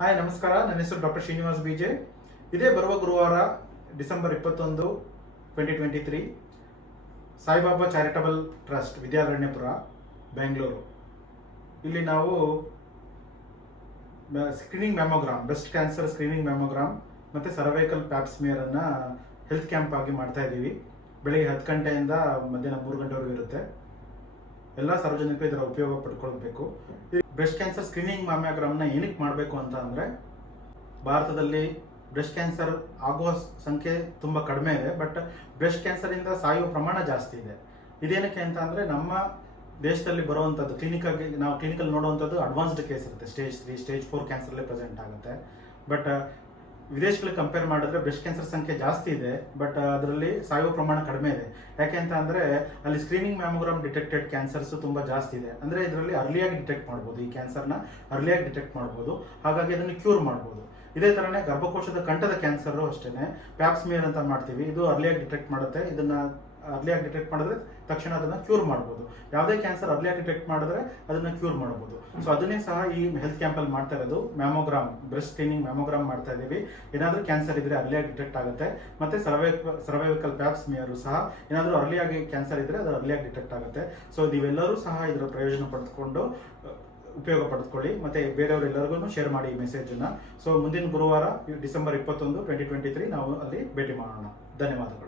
Hi, ನಮಸ್ಕಾರ. ನನ್ನ ಹೆಸರು ಡಾಕ್ಟರ್ ಶ್ರೀನಿವಾಸ್ ಬಿಜೆ ಇದೇ ಬರುವ ಗುರುವಾರ ಡಿಸೆಂಬರ್ ಇಪ್ಪತ್ತೊಂದು twenty twenty three Saibaba charitable trust, Vidyaranyapura, Bengaluru. ಇಲ್ಲಿ ನಾವು screening mammogram breast cancer screening mammogram ಮತ್ತು ಸರ್ವೈಕಲ್ ಪ್ಯಾಪ್ಸ್ಮಿಯರನ್ನು ಹೆಲ್ತ್ ಕ್ಯಾಂಪ್ ಆಗಿ ಮಾಡ್ತಾ ಇದ್ದೀವಿ. ಬೆಳಿಗ್ಗೆ ಹತ್ತು ಗಂಟೆಯಿಂದ ಮಧ್ಯಾಹ್ನ ಮೂರು ಗಂಟೆವರೆಗೂ ಇರುತ್ತೆ. ಎಲ್ಲ ಸಾರ್ವಜನಿಕರು ಇದರ ಉಪಯೋಗ ಪಡ್ಕೊಳ್ಬೇಕು. ಬ್ರೆಸ್ಟ್ ಕ್ಯಾನ್ಸರ್ ಸ್ಕ್ರೀನಿಂಗ್ ಮ್ಯಾಮೋಗ್ರಾಮ್ನ ಏನಕ್ಕೆ ಮಾಡಬೇಕು ಅಂತ ಅಂದರೆ, ಭಾರತದಲ್ಲಿ ಬ್ರೆಸ್ಟ್ ಕ್ಯಾನ್ಸರ್ ಆಗುವ ಸಂಖ್ಯೆ ತುಂಬ ಕಡಿಮೆ ಇದೆ ಬಟ್ ಬ್ರೆಸ್ಟ್ ಕ್ಯಾನ್ಸರಿಂದ ಸಾಯುವ ಪ್ರಮಾಣ ಜಾಸ್ತಿ ಇದೆ. ಇದೇನಕ್ಕೆ ಅಂತ ಅಂದರೆ, ನಮ್ಮ ದೇಶದಲ್ಲಿ ಬರುವಂಥದ್ದು ಕ್ಲಿನಿಕಾಗಿ ನಾವು ಕ್ಲಿನಿಕಲ್ಲಿ ನೋಡುವಂಥದ್ದು ಅಡ್ವಾನ್ಸ್ಡ್ ಕೇಸ್ ಇರುತ್ತೆ ಸ್ಟೇಜ್ ತ್ರೀ ಸ್ಟೇಜ್ ಫೋರ್ ಕ್ಯಾನ್ಸರ್ಲೇ ಪ್ರೆಸೆಂಟ್ ಆಗುತ್ತೆ. ಬಟ್ ವಿದೇಶಗಳಿಗೆ ಕಂಪೇರ್ ಮಾಡಿದ್ರೆ ಬ್ರೆಸ್ಟ್ ಕ್ಯಾನ್ಸರ್ ಸಂಖ್ಯೆ ಜಾಸ್ತಿ ಇದೆ ಬಟ್ ಅದರಲ್ಲಿ ಸಾಯುವ ಪ್ರಮಾಣ ಕಡಿಮೆ ಇದೆ. ಯಾಕೆ ಅಂತ ಅಂದರೆ, ಅಲ್ಲಿ ಸ್ಕ್ರೀನಿಂಗ್ ಮ್ಯಾಮೋಗ್ರಾಮ್ ಡಿಟೆಕ್ಟೆಡ್ ಕ್ಯಾನ್ಸರ್ಸ್ ತುಂಬ ಜಾಸ್ತಿ ಇದೆ. ಅಂದರೆ ಇದರಲ್ಲಿ ಅರ್ಲಿಯಾಗಿ ಡಿಟೆಕ್ಟ್ ಮಾಡ್ಬೋದು, ಈ ಕ್ಯಾನ್ಸರ್ನ ಅರ್ಲಿಯಾಗಿ ಡಿಟೆಕ್ಟ್ ಮಾಡ್ಬೋದು, ಹಾಗಾಗಿ ಅದನ್ನು ಕ್ಯೂರ್ ಮಾಡ್ಬೋದು. ಇದೇ ಥರನೇ ಗರ್ಭಕೋಶದ ಕಂಠದ ಕ್ಯಾನ್ಸರು ಅಷ್ಟೇ ಪ್ಯಾಪ್ಸ್ಮಿಯರ್ ಅಂತ ಮಾಡ್ತೀವಿ, ಇದು ಅರ್ಲಿಯಾಗಿ ಡಿಟೆಕ್ಟ್ ಮಾಡುತ್ತೆ. ಇದನ್ನ ಅರ್ಲಿಯಾಗಿ ಡಿಟೆಕ್ಟ್ ಮಾಡಿದ್ರೆ ತಕ್ಷಣ ಅದನ್ನ ಕ್ಯೂರ್ ಮಾಡ್ಬೋದು. ಯಾವುದೇ ಕ್ಯಾನ್ಸರ್ ಅರ್ಲಿಯಾಗಿ ಡಿಟೆಕ್ಟ್ ಮಾಡಿದ್ರೆ ಅದನ್ನ ಕ್ಯೂರ್ ಮಾಡ್ಬೋದು. ಸೊ ಅದನ್ನೇ ಸಹ ಈ ಹೆಲ್ತ್ ಕ್ಯಾಂಪಲ್ಲಿ ಮಾಡ್ತಾ ಇರೋದು. ಮ್ಯಾಮೋಗ್ರಾಮ್ ಬ್ರೆಸ್ಟ್ ಸ್ಕ್ರೀನಿಂಗ್ ಮ್ಯಾಮೋಗ್ರಾಮ್ ಮಾಡ್ತಾ ಇದ್ದೀವಿ. ಏನಾದರೂ ಕ್ಯಾನ್ಸರ್ ಇದ್ರೆ ಅರ್ಲಿಯಾಗಿ ಡಿಟೆಕ್ಟ್ ಆಗುತ್ತೆ. ಮತ್ತೆ ಸರ್ವೈ ಪ್ಯಾಪ್ಸ್ ಮಿಯರು ಸಹ ಏನಾದರೂ ಅರ್ಲಿಯಾಗಿ ಕ್ಯಾನ್ಸರ್ ಇದ್ರೆ ಅದು ಅರ್ಲಿಯಾಗಿ ಡಿಟೆಕ್ಟ್ ಆಗುತ್ತೆ. ಸೊ ನೀವೆಲ್ಲರೂ ಸಹ ಇದರ ಪ್ರಯೋಜನ ಪಡೆದುಕೊಂಡು ಉಪಯೋಗ ಪಡೆದುಕೊಳ್ಳಿ. ಮತ್ತೆ ಬೇರೆಯವರೆಲ್ಲರಿಗೂ ಶೇರ್ ಮಾಡಿ ಈ ಮೆಸೇಜನ್ನು ಸೊ ಮುಂದಿನ ಗುರುವಾರ ಡಿಸೆಂಬರ್ ಇಪ್ಪತ್ತೊಂದು ಟ್ವೆಂಟಿ ಟ್ವೆಂಟಿ ತ್ರೀ ನಾವು ಅಲ್ಲಿ ಭೇಟಿ ಮಾಡೋಣ. ಧನ್ಯವಾದಗಳು.